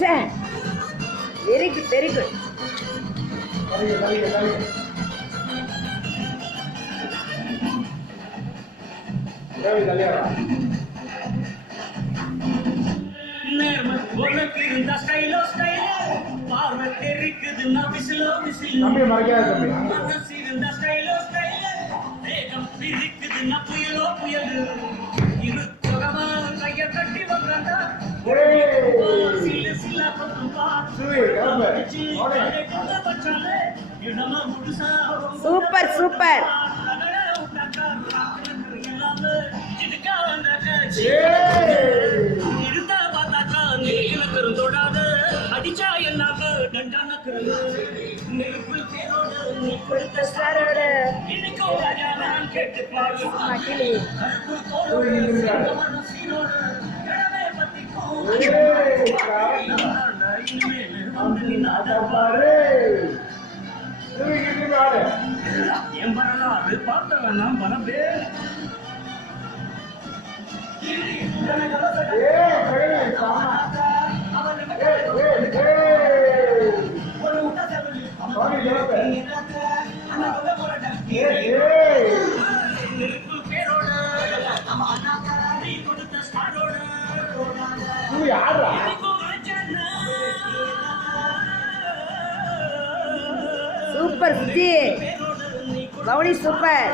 சே very good very good நேர்மை உனக்கு இருந்த ஸ்டைலோ ஸ்டைலோ பார்வை தெரிக்குதுன்னா விசிலோ விசிலோ தம்பி மனசு இருந்த ஸ்டைலோ ஸ்டைலோ வேகம் பிரிக்குதுன்னா புயலோ புயலு. இரு சுகமா கைய கட்டி வந்தாண்டா. சில சில பக்கம். ஓடு. Super super. ஏய். அடிச்சா என்னாக தண்டானக்கிறது நெருப்பு நீ கொடுத்த சாரோட இன்னைக்கும் ராஜா நான் கேட்டு பாடு மகிழி கருப்பு தோலோட சிங்கமான பத்திக்கும் சுவி, ஆடுறா. சூப்பர் சுஜி. கவுனி சூப்பர்.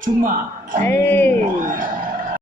சும்மா. ஏய்.